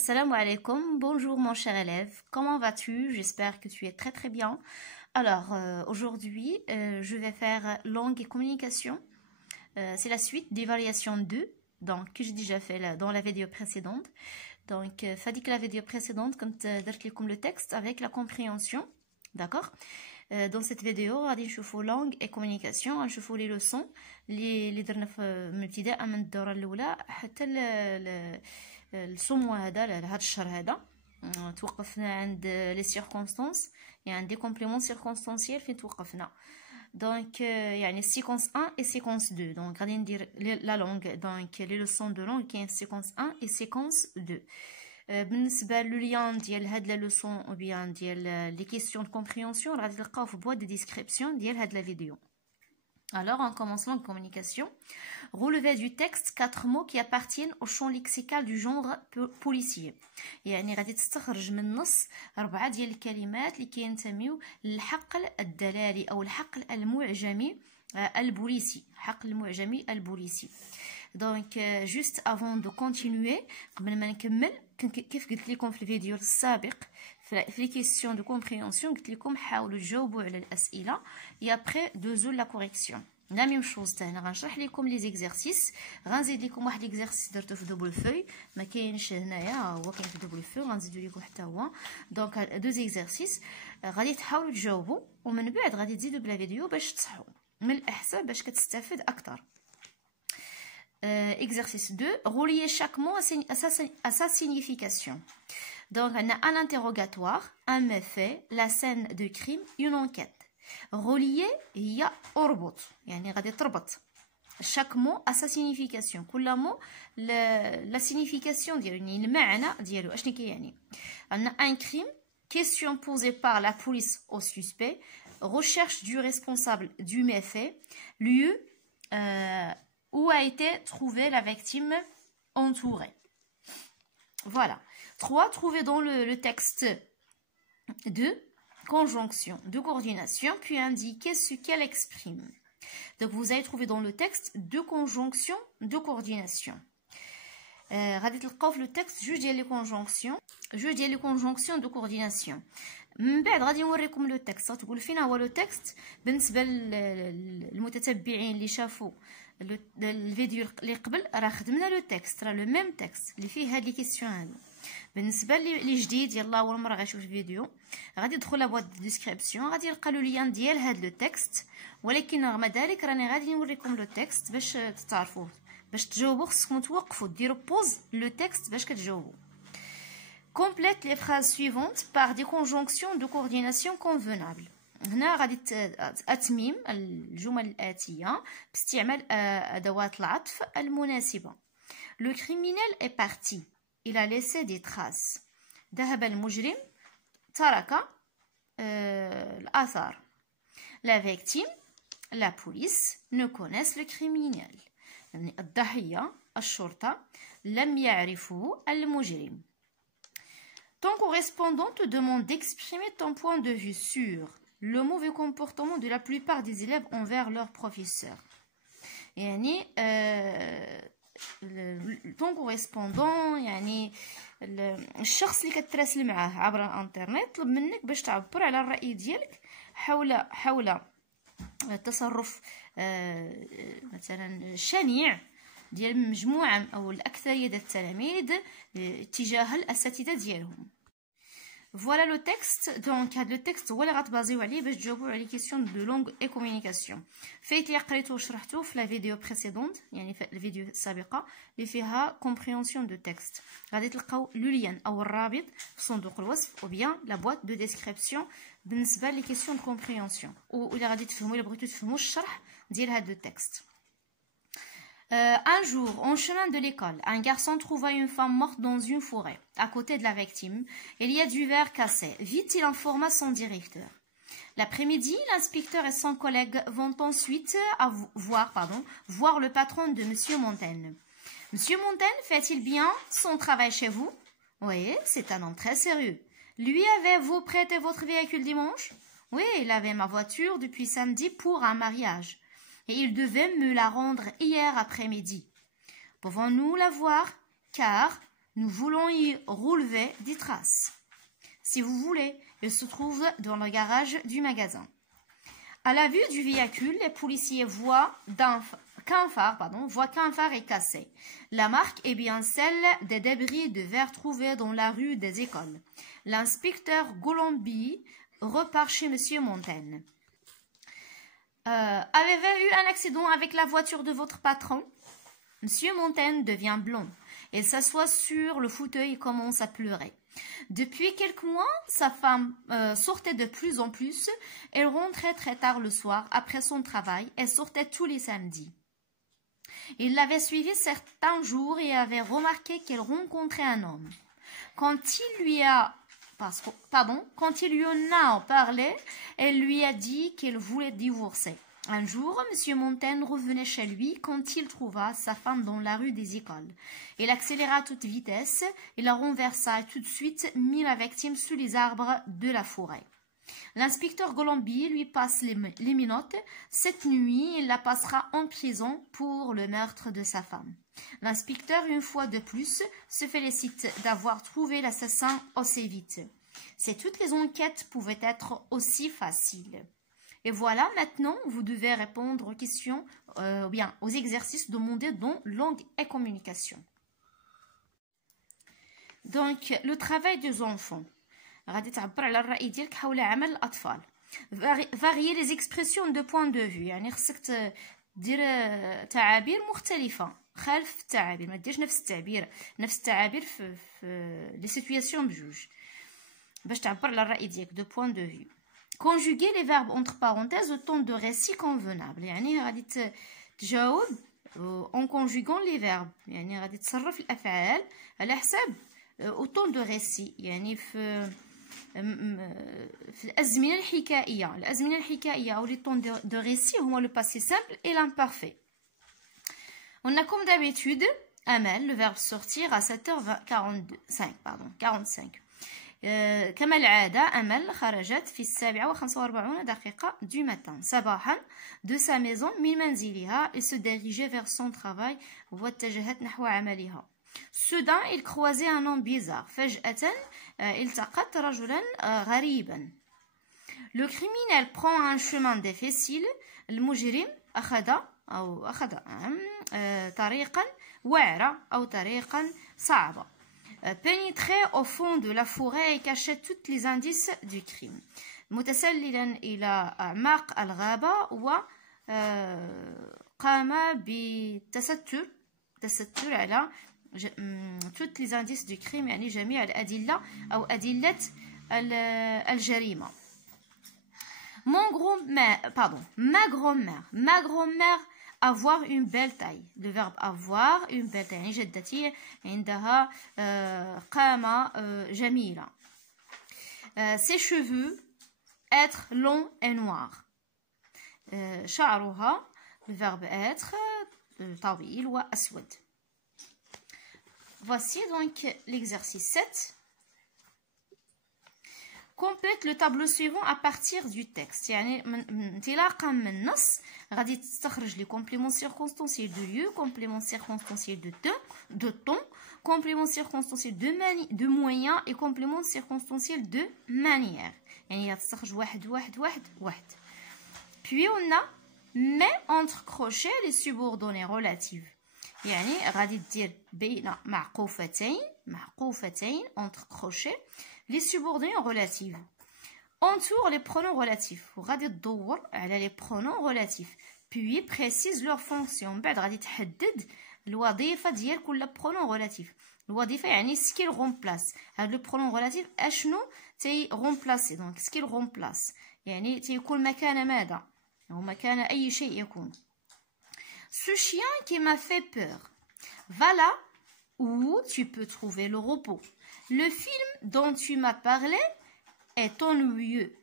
Assalamu alaikum, bonjour mon cher élève, comment vas-tu? J'espère que tu es très très bien. Alors aujourd'hui je vais faire langue et communication. C'est la suite des variations 2, donc que j'ai déjà fait là, dans la vidéo précédente. Donc fadi que la vidéo précédente quand درت لكم le texte avec la compréhension, d'accord? Dans cette vidéo غادي نشوفوا langue et communication, غنشوفوا les leçons اللي درنا من ابتداء من الدوره الاولى حتى الصوم هذا الشهر هذا. توقفنا عند لي سيركونستانس، يعني دي كومبليمون سيركونستانسيال فين توقفنا. دونك يعني سيكونس 1 et séquence 2. دونك غادي ندير لا لونغ، دونك لي لوسون دو لونغ كاين سيكونس 1 et séquence 2. بالنسبه لو ليان ديال هاد لا لوسون او بيان ديال لي كيسيون دو كومبريهنسيون غادي تلقاو في بواد دو ديسكريبسيون ديال هاد لا فيديو. Alors, en commençant la communication, relevez du texte 4 mots qui appartiennent au champ lexical du genre policier. يعني غادي تستخرج من النص 4 ديال الكلمات اللي كينتميو للحقل الدلالي او الحقل المعجمي البوليسي، حقل المعجمي البوليسي. دونك جوست افون دو كونتينيوي، قبل ما نكمل كيف قلت لكم في الفيديو السابق في لي كيسيون دو كومبريهنسيون قلت لكم حاولوا تجاوبوا على الاسئله et après دوزو لا كوريكسيون. لا ميم شوز حتى هنا غنشرح لكم لي زيكزارسيس، غنزيد لكم واحد ليكزارسيس درتو في دوبل فوي ما كاينش هنايا، هو كاين في دوبل فوي غنزيدو لكم حتى هو. دونك دو زيكزارسيس غادي تحاولوا تجاوبوا ومن بعد غادي تزيدوا بلا فيديو باش تصحوا، من الاحسن باش كتستافد اكثر. Exercice 2, relier chaque mot à sa signification. Donc, on a un interrogatoire, un méfait, la scène de crime, une enquête. Relier, il y a orbot, يعني غادي تربط. Chaque mot a sa signification. كل mot la signification ديالو، يعني المعنى ديالو اشنو كيعني. On a un crime, question posée par la police au suspect, recherche du responsable du méfait, lieu où a été trouvée la victime entourée. Voilà. 3. Trouver dans le texte de conjonction, de coordination, puis indiquer ce qu'elle exprime. Donc, vous allez trouver dans le texte deux conjonctions de coordination. غادي تلقاو في لو تكست جوج ديال لي كونجونكسيون دو كورديناسيون. من بعد غادي نوريكم لو تكست، غتقول فين هو لو تكست بالنسبه للمتتبعين اللي شافوا الفيديو اللي قبل، راه خدمنا لو تكست، راه لو ميم تكست اللي فيه هاد لي كيسيون هادو. بالنسبه اللي جديد يلا اول مره غيشوف الفيديو غادي يدخل لابواد ديسكريبسيون، غادي يلقى لو ليان ديال هاد لو تكست، ولكن رغم ذلك راني غادي نوريكم لو تكست باش تعرفوه، باش تجاوبوا خصكم توقفوا ديروا بوز لو تكست باش كتجاوبوا. Complète les phrases suivantes par des conjonctions de coordination convenables. هنا غادي أتميم الجمل الآتية باستعمال أدوات العطف المناسبة. Le criminel est parti. Il a laissé des traces. ذهب المجرم، ترك الآثار. La victime, la police ne connaissent le criminel. يعني الضحية، الشرطة لم يعرفوا المجرم. Ton correspondant te demande d'exprimer ton point de vue sur le mauvais comportement de la plupart des élèves envers leurs professeurs. يعني ton correspondant يعني الشخص اللي كتراسل معاه عبر الانترنت طلب منك باش تعبر على الرأي ديالك حول تصرف مثلا شنيع ديال مجموعه او الاكثريه ديال التلاميذ تجاه الاساتذه ديالهم. Voilà le texte. Donc هذا le texte هو اللي غتبازيو عليه باش تجاوبوا على لي كيسيون دو لونغ اي كومونيكاسيون. فايت اللي قريتو وشرحتو في لا فيديو بريسيدونت، يعني في الفيديو السابقه اللي فيها كومبريهنسيون دو تكست، غادي تلقاو لو لين او الرابط في صندوق الوصف او بيان لا بواط دو ديسكريبسيون بالنسبه لي كيسيون دو كومبريهنسيون، ولا غادي تفهموا الا بغيتو تفهموا الشرح ديال هذا التكست. Un jour, en chemin de l'école, un garçon trouva une femme morte dans une forêt, à côté de la victime. Il y a du verre cassé. Vite, il informa son directeur. L'après-midi, l'inspecteur et son collègue vont ensuite voir le patron de Monsieur Montaigne. Monsieur Montaigne fait-il bien son travail chez vous? Oui, c'est un homme très sérieux. Lui avez-vous prêté votre véhicule dimanche? Oui, il avait ma voiture depuis samedi pour un mariage. Et il devait me la rendre hier après-midi. Pouvons-nous la voir? Car Nous voulons y relever des traces. Si vous voulez, il se trouve dans le garage du magasin. À la vue du véhicule, les policiers voient qu'un phare est cassé. La marque est bien celle des débris de verre trouvés dans la rue des écoles. L'inspecteur Golombi repart chez Monsieur Montaigne. Avez-vous eu un accident avec la voiture de votre patron? Monsieur Montaigne devient blond. Il s'assoit sur le fauteuil et commence à pleurer. Depuis quelques mois, sa femme sortait de plus en plus. Elle rentrait très tard le soir après son travail et sortait tous les samedis. Il l'avait suivie certains jours et avait remarqué qu'elle rencontrait un homme. Quand il lui en a parlé, elle lui a dit qu'elle voulait divorcer. Un jour, M. Montaigne revenait chez lui quand il trouva sa femme dans la rue des écoles. Il accéléra à toute vitesse et la renversa et tout de suite mit la victime sous les arbres de la forêt. L'inspecteur Golombi lui passe les minottes. Cette nuit, il la passera en prison pour le meurtre de sa femme. L'inspecteur, une fois de plus, se félicite d'avoir trouvé l'assassin assez vite. Si toutes les enquêtes pouvaient être aussi faciles. Et voilà, maintenant, vous devez répondre aux questions, bien aux exercices demandés dans langue et communication. Donc, le travail des enfants. غادي تعبر على الرأي ديالك حول عمل الأطفال. Varier les expressions de point de vue. يعني خصك دير تعابير مختلفة خالف التعابير، ما ديرش نفس التعابير في لي سيتوياسيون بجوج باش تعبر على الرأي ديالك de point de vue. Conjuguer les verbes entre parenthèses au ton de récit convenable. يعني غادي تجاوب en conjuguant les verbes. يعني غادي تصرف الأفعال على حساب au ton de récit. يعني في الأزمنة الحكائية أو les tons de récit هما le passé simple et l'imparfait. On a comme d'habitude Amel, le verbe sortir à 7h45. كما العادة أمل خرجت في 7:45 du matin صباحا de sa maison من منزلها et se dirigeait vers son travail واتجهت نحو عملها. Soudain, il croisait un homme bizarre. فجأة التقت رجلا غريبا. Le criminel prend un chemin difficile. المجرم أخذ طريقا وعرة أو طريقا صعبة. Pénétrer au fond de la forêt et cacher tous les indices du crime. متسللا إلى أعماق الغابة وقام بالتستر على tous les indices du crime يعني جميع الأدلة أو أدلة الجريمة. Ma grand-mère avoir une belle taille. Le verbe avoir une belle taille يعني جدتي عندها قامة جميلة. Ses cheveux être longs et noirs. شعرها le verbe être طويل وأسود. Voici donc l'exercice 7. Complète le tableau suivant à partir du texte. يعني انطلاقا من النص غادي تستخرج لي complément circonstanciel de lieu, complément circonstanciel de ton, complément circonstanciel de moyen et complément circonstanciel de manière. يعني غتستخرج واحد. Puis on a met entre crochets les subordonnées relatives. يعني غادي دير بين معقوفتين entre crochets les subordonnées relatives. Entoure les pronoms relatifs. وغادي تدور على les pronoms relatifs. Puis précise leur fonction. بعد غادي تحدد الوظيفة ديال كل pronom relatif. الوظيفة يعني ce qu'il remplace. هذا le pronom relatif اشنو تي remplacer. Donc ce qu'il remplace. يعني تيكون مكان ماذا؟ أو مكان أي شيء يكون. Ce chien qui m'a fait peur. Va là où tu peux trouver le repos. Le film dont tu m'as parlé est ennuyeux.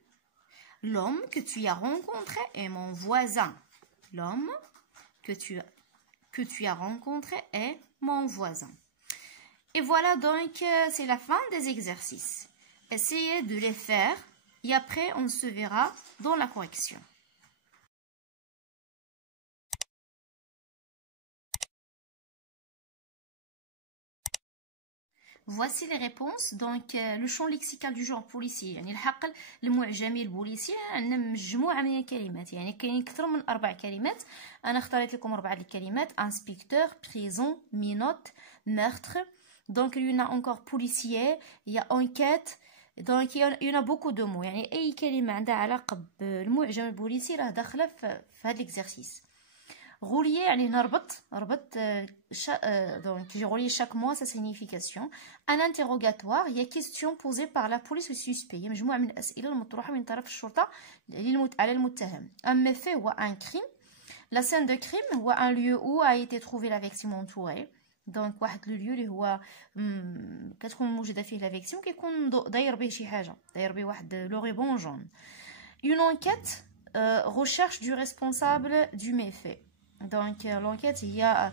L'homme que tu as rencontré est mon voisin. L'homme que tu as rencontré est mon voisin. Et voilà donc, c'est la fin des exercices. Essayez de les faire et après on se verra dans la correction. Voici les réponses. Donc le champ lexical du genre policier يعني الحقل المعجمي البوليسي عندنا مجموعه من الكلمات يعني كاين اكثر من 4 كلمات. انا اختاريت لكم 4 الكلمات: inspecteur, prison, minote, meurtre. Donc il y en a encore policier, il y a enquête. Donc il y en a beaucoup de mots يعني اي كلمه عندها علاقه بالمعجم البوليسي راه داخله في هذا l'exercice. Roulier يعني نربط donc j'ai relié chaque mot à sa signification. Un interrogatoire هي question posée par la police au suspect. هي مجموعة من الأسئلة المطروحة من طرف الشرطة على المتهم. Un méfait هو un crime. La scène de crime هو un lieu où a été trouvée la victime entourée. دونك واحد لو ليو اللي هو كتكون موجوده فيه لا فيكتيم كيكون داير به شي حاجه، داير به واحد لو ريبون جون. Une enquête recherche du responsable du méfait. دونك لونكيت هي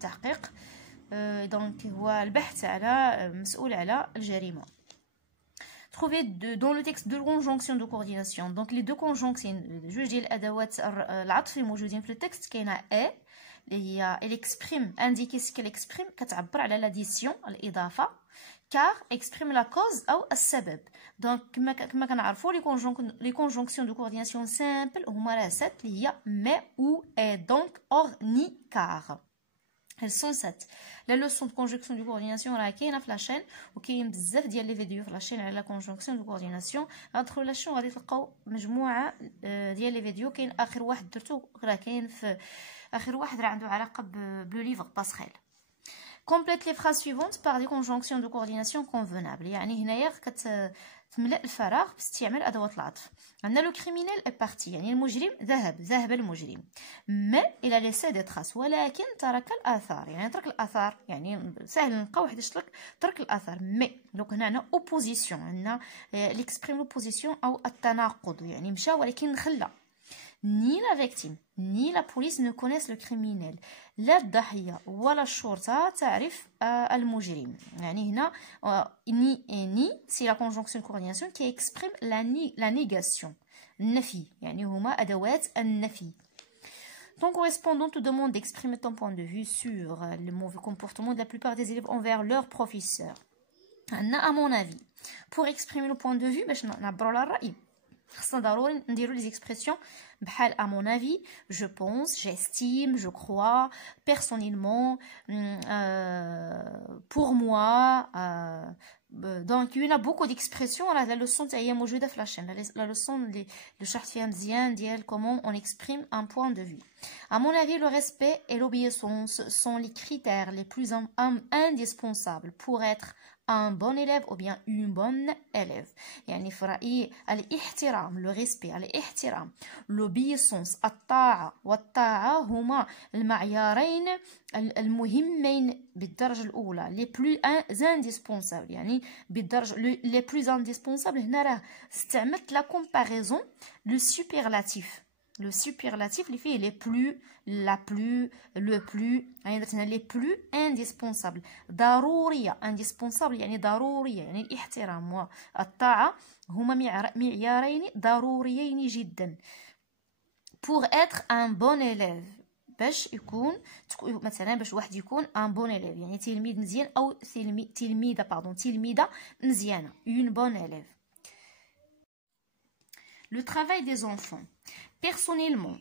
تحقيق دونك هو البحث على مسؤول على الجريمه. Trouver dans le texte deux conjonctions de coordination. Donc les deux conjonctions جوج ديال الادوات العطف اللي موجودين في التكست كاينه ا اللي هي elle exprime indiquer ce qu'elle exprime كتعبر على l'addition الاضافه، car exprime la cause او السبب. دونك كما كنعرفوا لي كونجونكسيون دو كورديناسيون سامبل هما راه 7 اللي هي mais ou et donc or ni car. elles sont 7. La leçon de conjonction de coordination راه كاينه في لاشين وكاين بزاف ديال لي فيديو في لاشين على لا كونجونكسيون دو كورديناسيون. غتدخلوا لاشين غادي تلقاو مجموعه ديال لي فيديو. كاين اخر واحد درتو راه كاين في اخر واحد راه عنده علاقه بلو ليفر باسخيل. Complète les phrases suivantes par des conjonctions de coordination convenables. يعني هنايا كتملأ الفراغ باستعمال ادوات العطف. عندنا لو كريمينال est parti يعني المجرم ذهب المجرم. mais il a laissé des traces ولكن ترك الاثار يعني ترك الاثار يعني سهل نلقاو واحد ترك الاثار. mais لو كان هنا opposition عندنا l'exprime l'opposition او التناقض يعني مشى ولكن خلى. Ni la victime ni la police ne connaissent le criminel. لا الضحية ولا الشرطة تعرف المجرم. يعني هنا ni c'est la conjonction de coordination qui exprime la négation. النفي يعني هما أدوات النفي. Ton correspondant te demande d'exprimer ton point de vue sur le mauvais comportement de la plupart des élèves envers leur professeur. À mon avis, pour exprimer le point de vue باش نعبروا على الرأي خصنا ضروري نديرو لي زيكسبرسيون بحال à mon avis, je pense, j'estime, je crois, personnellement, pour moi. Donc il y a beaucoup d'expressions. La leçon هي موجوده في لاشين. La leçon اللي شرحت فيها مزيان ديال comment on exprime un point de vue. À mon avis, le respect et l'obéissance sont les critères les plus indispensables pour être un bon élève ou bien une bonne élève. يعني في رأيي الاحترام le respect الاحترام l'obéissance الطاعة والطاعة هما المعيارين المهمين بالدرجة الأولى les plus indispensables يعني بالدرجة les plus indispensables. هنا راه استعملت la comparaison le superlatif اللي فيه les plus la plus le plus يعني درت هنا les plus indispensables. ضرورية indispensable يعني ضرورية يعني الاحترام والطاعة هما معيارين ضروريين جدا pour être un bon élève. باش يكون مثلا باش واحد يكون un bon élève يعني تلميذ مزيان او تلميذة مزيانة une bonne élève. Le travail des enfants. personnellement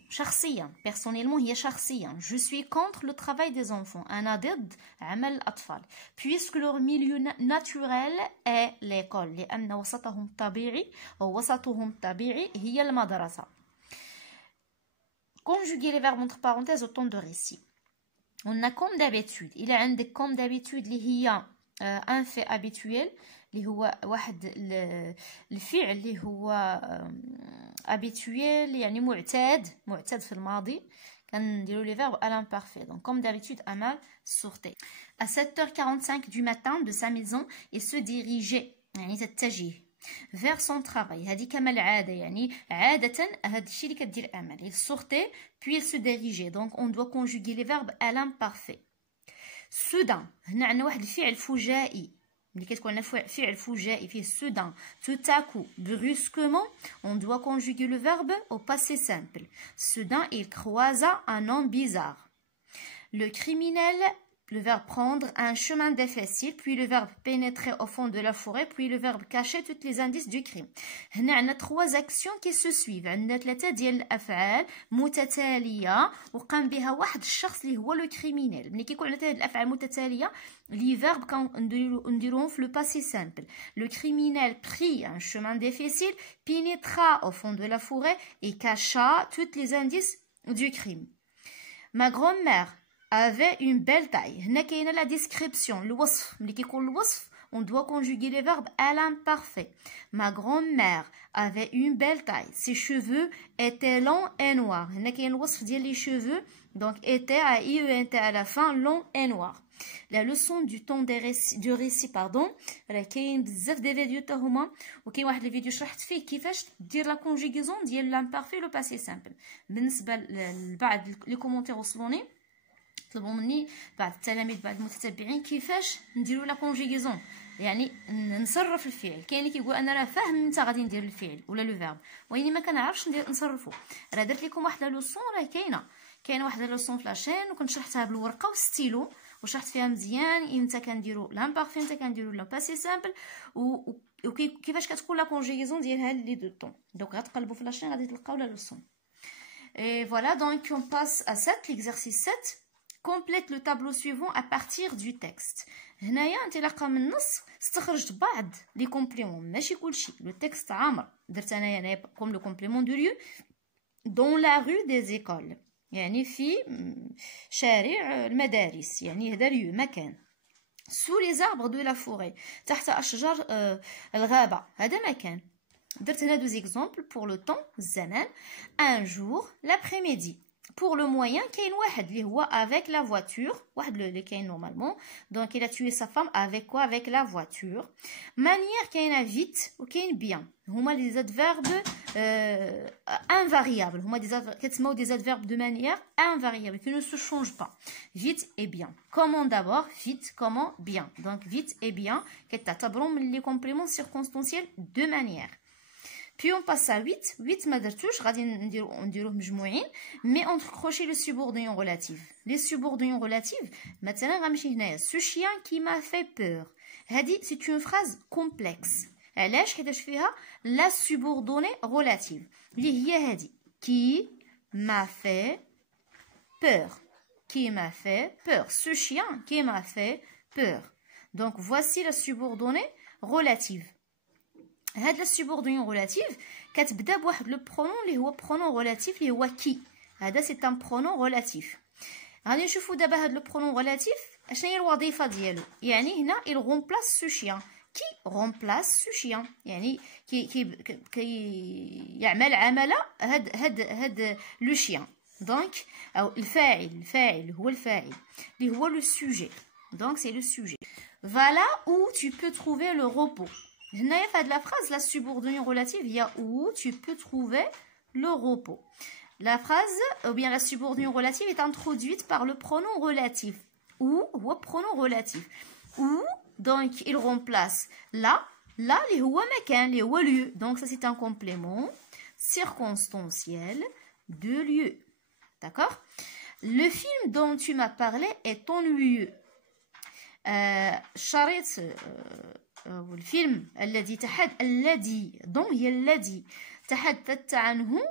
هي شخصيا je suis contre le travail des enfants. أنا ضد عمل الأطفال puisque leur milieu naturel est l'école لأن وسطهم الطبيعي هي المدرسة. Conjuguer les verbes entre parenthèses au temps de récit. On a comme d'habitude. Il y a comme d'habitude اللي هي un fait habituel اللي هو واحد الفعل اللي هو habituel يعني معتاد في الماضي. كنديروا لي فيرب à l'imparfait. Donc comme d'habitude Amal sortait à 7h45 du matin de sa maison et se dirigeait يعني تتجه vers son travail. هذه كما العاده يعني عاده هذا الشيء اللي كدير امل. Il sortait puis il se dirigeait. Donc on doit conjuguer les verbes à l'imparfait. soudain هنا عندنا واحد الفعل فجائي ملي كتكون عندنا فعل فجائي فيه soudain tout à coup brusquement on doit conjuguer le verbe au passé simple. soudain il croisa un homme bizarre. Le criminel le verbe prendre un chemin difficile, puis le verbe pénétrer au fond de la forêt, puis le verbe cacher tous les indices du crime. هنا عندنا trois actions qui se suivent. عندنا ثلاثة ديال الأفعال متتالية وقام بها واحد الشخص اللي هو لو كريمينال. ملي كيكون عندنا هاد الأفعال متتالية لي فيرب كنديروهم في لو باسي سامبل. Le criminel prit un chemin difficile, pénétra au fond de la forêt et cacha tous les indices du crime. Ma grand-mère avait une belle taille. هنا كاينه la description, الوصف. ملي كيكون الوصف on doit conjuguer les verbes à l'imparfait. Ma grand-mère avait une belle taille. Ses cheveux étaient longs et noirs. هنا كاين الوصف ديال les cheveux, donc était à IENT à la fin, long et noir. La leçon du temps du récit pardon, راه كاين بزاف دي فيديو حتى هما وكاين واحد الفيديو شرحت فيه كيفاش دير لا كونجيغيزون ديال لامبارفي لو باسي سامبل. بالنسبه لبعض لي كومونتير وصلوني طلبوا مني بعض التلاميذ بعض المتتبعين كيفاش نديروا لا كونجيغيزون، يعني نصرف الفعل. كاين اللي كيقول انا راه فاهم انت غادي ندير الفعل ولا لو فيرب ولكن ما كنعرفش نصرفو. راه درت لكم واحد لا لوسون، راه كاينه واحد لا لوسون في لاشين وكنت شرحتها بالورقه والستيلو وشرحت فيها مزيان امتى كنديروا لامبارفي امتى كنديروا لا باسي سامبل وكيفاش كتكون لا كونجيغيزون ديال هاد لي دو طون. دونك غتقلبوا في لاشين غادي تلقاو لا لوسون. Et voilà, donc on passe à 7, l'exercice 7. Complète le tableau suivant à partir du texte. هنايا انطلاقا من النص استخرجت بعض لي كومبليمون ماشي كلشي. لو تكست عامر درت انايا كوم لو كومبليمون دو ليو دون لا رو دي زيكول، يعني في شارع المدارس، يعني هذا ليو مكان. سو لي زاربر دو لا فوري، تحت اشجار الغابه، هذا مكان. درت هنا دو زيكزامبل بور لو طون الزمان. ان جور لابريميدي. Pour le moyen, كاين واحد اللي هو avec la voiture، واحد اللي كاين normalement. Donc il a tué sa femme avec quoi? Avec la voiture. Manière كاينه vite وكاين bien. هما les adverbes invariables. هما كتسموا des adverbes de manière invariable qui ne se changent pas. Vite et bien. Comment d'abord? Vite, comment? Bien. Donc vite et bien كتعتبروا من les compléments circonstanciels de manière. Puis on passe à 8. 8 ما درتوش غادي نديروه مجموعين mais entre crochet le subordonnée relative. Les subordonnés relatifs مثلا غنمشي هنايا ce chien qui m'a fait peur. هذه c'est une phrase complexe. علاش؟ حيتاش فيها la subordonnée relative اللي هي هذه qui m'a fait peur. Qui m'a fait peur. Ce chien qui m'a fait peur. Donc voici la subordonnée relative. هاد لا سوبوردوني ريلاتيف كتبدا بواحد لو برونون اللي هو برونون ريلاتيف اللي هو كي. هذا سي ان برونون ريلاتيف. غادي نشوفوا دابا هاد لو برونون ريلاتيف اشنو هي الوظيفه ديالو. يعني هنا il remplace ce chien. qui remplace ce chien، يعني كي يعمل عمل هاد لو شيان. دونك او الفاعل هو الفاعل اللي هو لو سوجي. دونك سي لو سوجي. Voilà où tu peux trouver le repos. هنايا في هاد لا phrase la subordonnée relative il y a où tu peux trouver le repos. La phrase ou bien la subordonnée relative est introduite par le pronom relatif. Où هو pronom relatif. Où donc il remplace là اللي هو مكان اللي هو lieu. Donc ça c'est un complément circonstanciel de lieu. D'accord? Le film dont tu m'as parlé est ennuyeux. شريط والفيلم الذي تحدثت عنه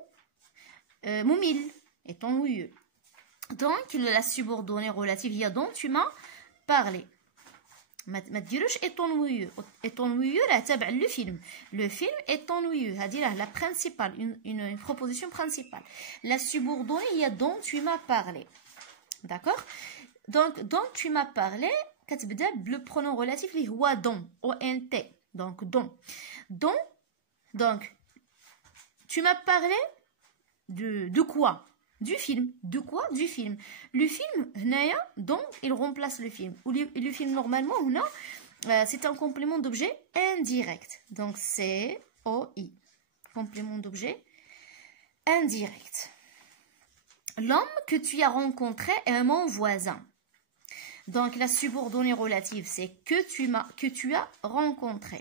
ممل est ennuyeux. Donc la subordonnée relative هي dont tu m'as parlé. ما تديروش est ennuyeux راه تابع لو فيلم. Le film est ennuyeux. هذه راه la principale une proposition principale. La subordonnée هي dont tu m'as parlé. D'accord? Donc dont tu m'as parlé كتبدا بلو برونون ريلاتيف اللي هو دون او ان تي. دونك دون دونك tu m'as parlé de quoi? Du film. De quoi? Du film. Le film هنايا donc il remplace le film. Le film normalement هنا c'est un complément d'objet indirect. Donc c'est COI. Complément d'objet indirect. L'homme que tu as rencontré est mon voisin. Donc la subordonnée relative c'est que tu as rencontré.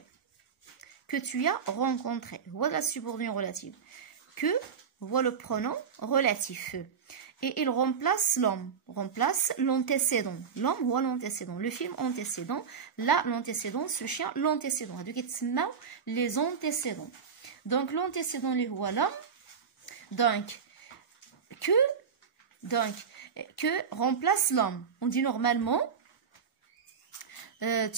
Que tu as rencontré. Voilà la subordonnée relative. Que, voilà le pronom relatif. et il remplace l'homme, remplace l'antécédent. L'homme ou l'antécédent. Le film antécédent, là l'antécédent, ce chien l'antécédent. Les antécédents. Donc l'antécédent les voit l'homme. Donc que remplace l'homme. On dit normalement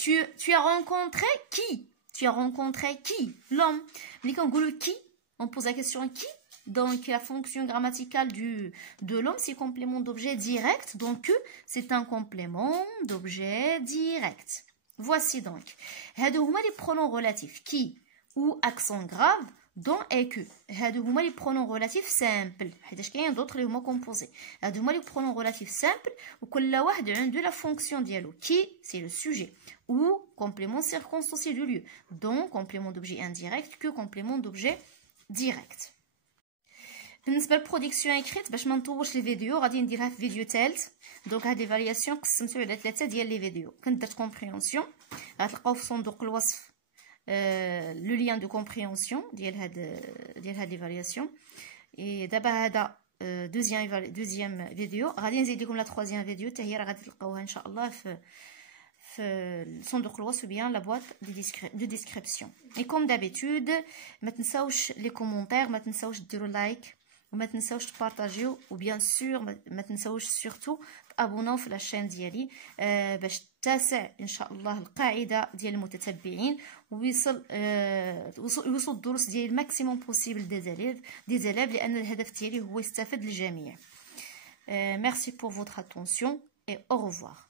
tu as rencontré qui? Tu as rencontré qui? L'homme. Mais quand on dit qui, on pose la question qui. Donc, la fonction grammaticale de l'homme, c'est complément d'objet direct. Donc, c'est un complément d'objet direct. Voici donc. Les pronoms relatifs qui ou accent grave dont et que. Les pronoms relatifs simples. Il y a d'autres les composés. Les pronoms relatifs simples. Ou de la fonction dialogue. Qui, c'est le sujet. Ou complément circonstancié du lieu. Donc, complément d'objet indirect que complément d'objet direct. بالنسبه للبرودكسيون اكريت باش ما نطولش لي فيديو غادي نديرها في فيديو ثالث. دونك هاد ايفالياسيون قسمتو على 3 ديال لي فيديو. كنت درت كومبريهنسيون غتلقاو في صندوق الوصف لو لين دو كومبريهنسيون ديال هاد ايفالياسيون. اي دابا هذا دوزيام فيديو غادي نزيد لكم لا ترويزيام فيديو حتى هي راه غادي تلقاوها ان شاء الله في صندوق الوصف بيان لا بواط دو ديسكريبسيون. اي كوم دابيتود ما تنساوش لي كومونتير ما تنساوش ديروا لايك وما تنساوش تبارطاجيو وبيان سور ما تنساوش سورتو تابوناو في لاشين ديالي باش تتسع ان شاء الله القاعده ديال المتتبعين ويوصل الدروس ديالي الماكسيموم بوسيبل دي زالاب لان الهدف ديالي هو يستفاد الجميع. Merci pour votre attention et au revoir.